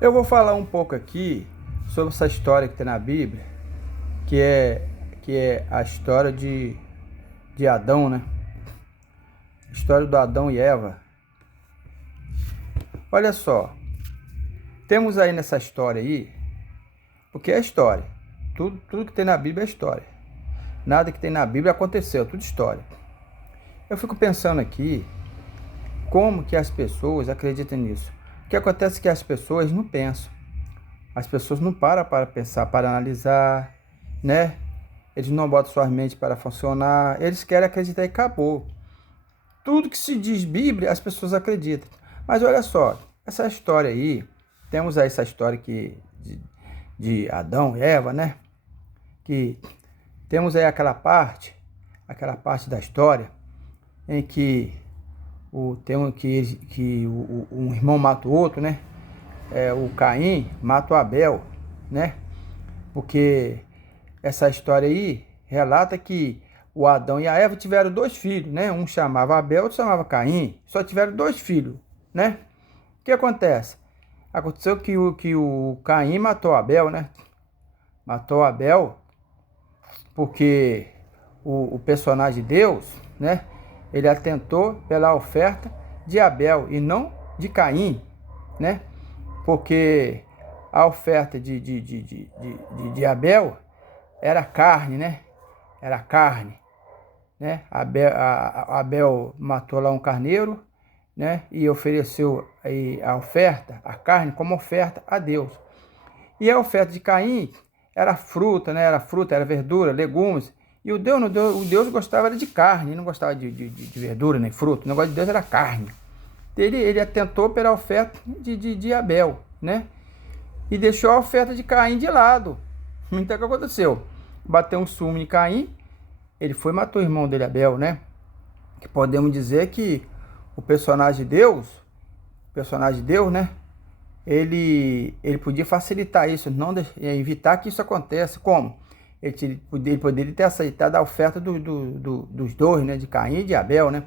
Eu vou falar um pouco aqui sobre essa história que tem na Bíblia, que é a história de Adão, né? História do Adão e Eva. Olha só, temos aí nessa história aí, porque é história. Tudo que tem na Bíblia é história. Nada que tem na Bíblia aconteceu, tudo história. Eu fico pensando aqui, como que as pessoas acreditam nisso? O que acontece é que as pessoas não pensam. As pessoas não param para pensar, para analisar, né? Eles não botam sua mente para funcionar. Eles querem acreditar e acabou. Tudo que se diz Bíblia, as pessoas acreditam. Mas olha só, essa história aí, temos aí essa história de Adão e Eva, né? Que temos aí aquela parte da história em que um irmão mata o outro, né? O Caim mata o Abel, né? Porque essa história aí relata que o Adão e a Eva tiveram dois filhos, né? Um chamava Abel, outro chamava Caim. Só tiveram dois filhos, né? O que acontece? Aconteceu que o Caim matou Abel, né? Matou Abel porque o personagem de Deus, né? Ele atentou pela oferta de Abel e não de Caim, né? Porque a oferta de Abel era carne, né? Era carne, né? Abel matou lá um carneiro, né? E ofereceu aí a oferta, a carne, como oferta a Deus. E a oferta de Caim era fruta, né? Era fruta, era verdura, legumes. E o Deus gostava de carne, não gostava de verdura nem fruta. O negócio de Deus era carne. Ele atentou pela oferta de Abel, né? E deixou a oferta de Caim de lado. Então o que aconteceu? Bateu um ciúme em Caim, ele foi e matou o irmão dele, Abel, né? Que podemos dizer que o personagem de Deus, né? Ele podia facilitar isso, não evitar que isso aconteça. Como? Ele poderia ter aceitado a oferta dos dois, né? De Caim e de Abel, né?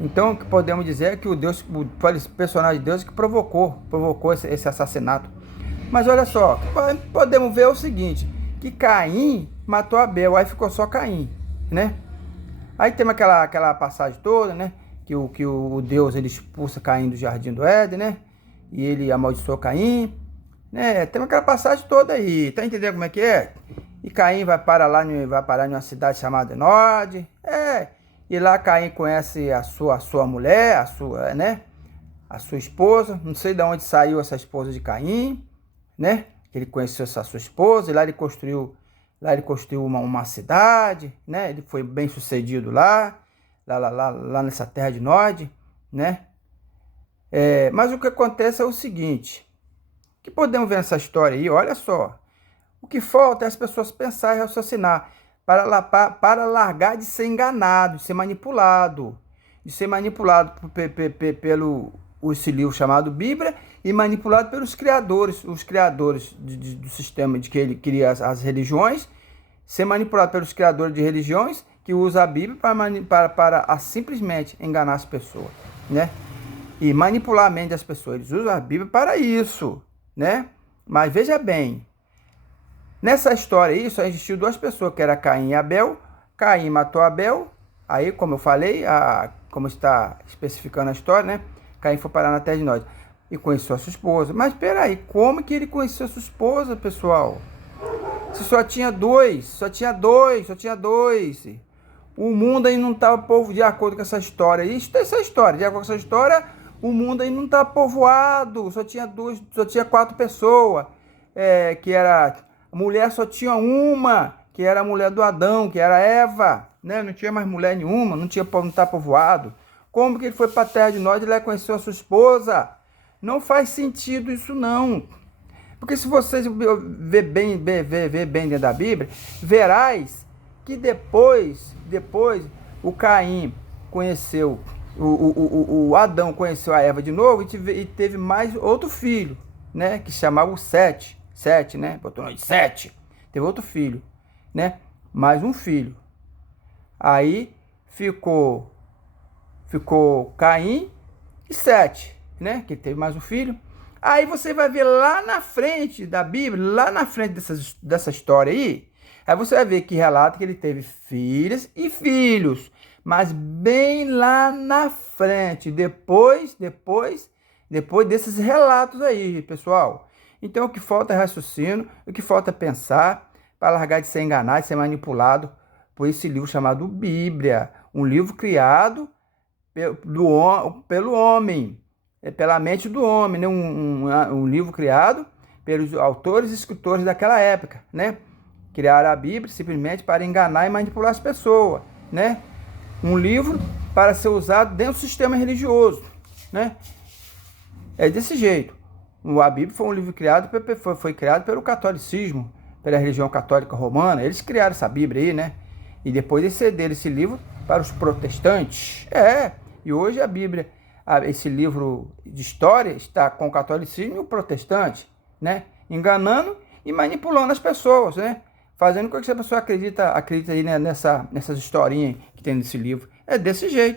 Então, o que podemos dizer é que o personagem de Deus que provocou esse assassinato. Mas olha só, podemos ver o seguinte, que Caim matou Abel, aí ficou só Caim, né? Aí tem aquela passagem toda, né? Que o Deus ele expulsa Caim do jardim do Éden, né? E ele amaldiçoou Caim, né? Tem aquela passagem toda aí, tá entendendo como é que é? E Caim vai parar em uma cidade chamada Nod, e lá Caim conhece a sua mulher, né? A sua esposa, não sei de onde saiu essa esposa de Caim, né? Ele conheceu essa sua esposa e lá ele construiu uma cidade, né? Ele foi bem sucedido lá nessa terra de Nod, né? Mas o que acontece é o seguinte, que podemos ver nessa história aí, olha só, o que falta é as pessoas pensar e raciocinar para largar de ser enganado, de ser manipulado pelo esse livro chamado Bíblia e manipulado pelos criadores, os criadores do sistema de que ele cria as religiões, ser manipulado pelos criadores de religiões que usam a Bíblia para simplesmente enganar as pessoas, né? E manipular a mente das pessoas. Eles usam a Bíblia para isso, né? Mas veja bem, nessa história aí só existiu duas pessoas, que era Caim e Abel. Caim matou Abel. Aí, como eu falei, como está especificando a história, né? Caim foi parar na terra de Nod e conheceu a sua esposa. Mas peraí, como que ele conheceu a sua esposa, pessoal? Se só tinha dois. O mundo aí não estava povoado, de acordo com essa história. Essa história, de acordo com essa história, o mundo aí não estava povoado. Só tinha quatro pessoas. Que era a mulher, só tinha uma, que era a mulher do Adão, que era Eva, né? Não tinha mais mulher nenhuma, não estava povoado. Como que ele foi para a terra de Nod e lá conheceu a sua esposa? Não faz sentido isso não. Porque se vocês ver bem dentro da Bíblia, verás que depois o Caim conheceu, o Adão conheceu a Eva de novo e teve mais outro filho, né? Que chamava o Sete, né? Botou o nome de Sete. Teve outro filho, né? Mais um filho. Aí ficou Caim e Sete, né? Que teve mais um filho. Aí você vai ver lá na frente da Bíblia, lá na frente dessa história aí você vai ver que relata que ele teve filhas e filhos, mas bem lá na frente, depois desses relatos aí, pessoal. Então o que falta é raciocínio, o que falta é pensar, para largar de ser enganado, de ser manipulado por esse livro chamado Bíblia, um livro criado pelo homem, pela mente do homem, né? Um livro criado pelos autores e escritores daquela época, né? Criaram a Bíblia simplesmente para enganar e manipular as pessoas, né? Um livro para ser usado dentro do sistema religioso, né? É desse jeito. A Bíblia foi um livro criado, foi criado pelo catolicismo, pela religião católica romana. Eles criaram essa Bíblia aí, né? E depois eles cederam esse livro para os protestantes. E hoje a Bíblia, esse livro de história, está com o catolicismo e o protestante, né? Enganando e manipulando as pessoas, né? Fazendo com que a pessoa acredita aí, né, nessas historinhas que tem nesse livro. É desse jeito.